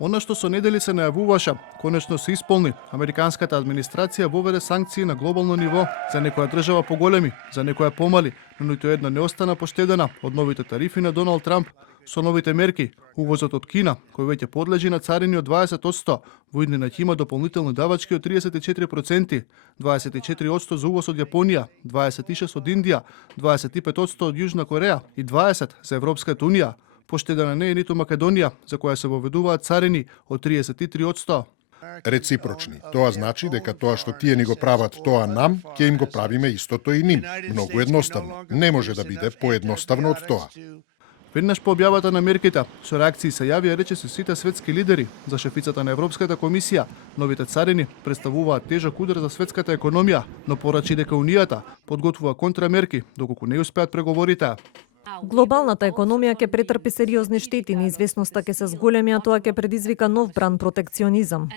Она што со недели се најавуваше, конечно се исполни. Американската администрација воведе санкции на глобално ниво, за некоја држава поголеми, за некоја помали, но ниту една не остана поштедена од новите тарифи на Доналд Трамп. Со новите мерки, увозот од Кина, кој веќе подлежи на царини од 20%, во иднина ќе има дополнителни давачки од 34%, 24% за увоз од Јапонија, 26% од Индија, 25% од Јужна Кореја и 20% за Европската Унија. Поштедена не е ниту Македонија, за која се воведуваат царини од 33%. Реципрочни. Тоа значи дека тоа што тие ни го прават тоа нам, ќе им го правиме истото и ним. Многу едноставно. Не може да биде поедноставно од тоа. Веднаш по објавата на мерките, со реакции се јавија речиси сите светски лидери. За шефицата на Европската комисија, новите царини представуваат тежок удар за светската економија, но порачи дека Унијата подготвува контрамерки доколку не успеат преговорите. Глобалната економија ќе претрпи сериозни штети, неизвестноста ќе се зголеми, а тоа ќе предизвика нов бран протекционизам.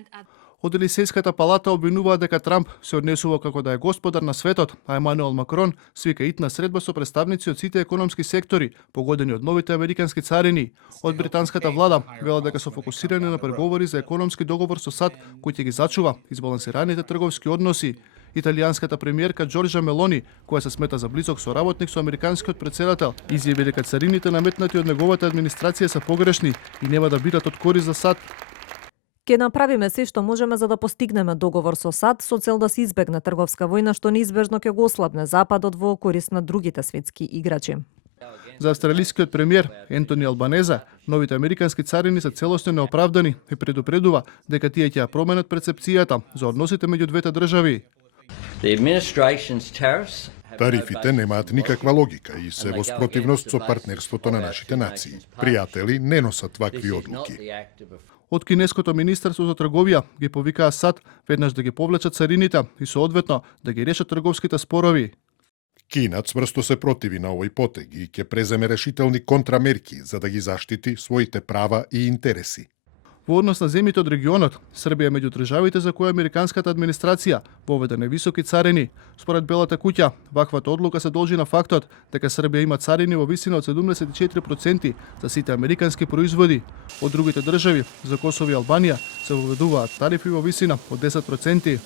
Од Елисејската палата обвинуваат дека Трамп се однесува како да е господар на светот, а Емануел Макрон свика итна средба со представници од сите економски сектори, погодени од новите американски царини. Од британската влада велат дека се фокусирани на преговори за економски договор со САД, кој ќе ги зачува избалансираните трговски односи. Италијанската премиерка Џорџа Мелони, која се смета за близок соработник со американскиот председател, изјави дека царините наметнати од неговата администрација се погрешни и нема да бидат од корист за САД. Ке направиме се што можеме за да постигнеме договор со САД со цел да се избегне трговска војна што неизбежно ќе го ослабне Западот во корист на другите светски играчи. За австралискиот премиер Ентони Албанезе, новите американски царини се целосно неоправдани и предупредува дека тие ќе ја променат перцепцијата за односите меѓу двете држави. Тарифите немаат никаква логика и се во спротивност со партнерството на нашите нации. Пријатели не носат вакви одлуки. Од кинеското министерство за трговија ги повикаа САД веднаш да ги повлечат царините и соодветно да ги решат трговските спорови. Кина цврсто се противи на овој потег и ќе преземе решителни контрамерки за да ги заштити своите права и интереси. Во однос на земјите од регионот, Србија е меѓу државите за која американската администрација воведе невисоки царини. Според Белата куќа, ваквата одлука се должи на фактот дека Србија има царини во висина од 74% за сите американски производи. Од другите држави, за Косово и Албанија, се воведуваат тарифи во висина од 10%.